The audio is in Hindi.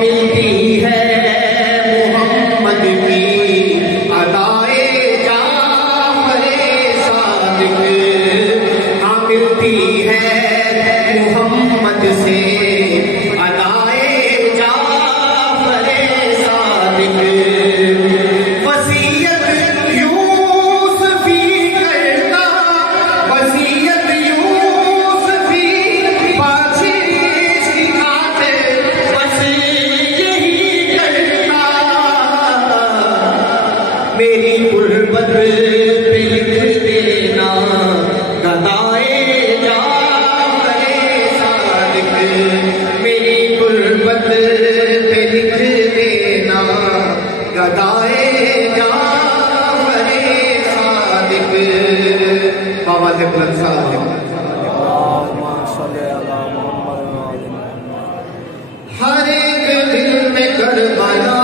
मिलती है मोहम्मद की अदाए जाफरे सादिक, हाँ मिलती है मोहम्मद से अदाए जाफरे सादिक। वसीयत यूसुफी करता, वसीयत यूसुफी बादशाह की खातिर बस यही करता। मेरी गुर्बत पे लिख देना गदाए जाफरे सादिक, मेरी गुर्बत पे लिख देना गदाए जाफरे सादिक। बाबा से बुलंद साहब हर एक दिल में करबला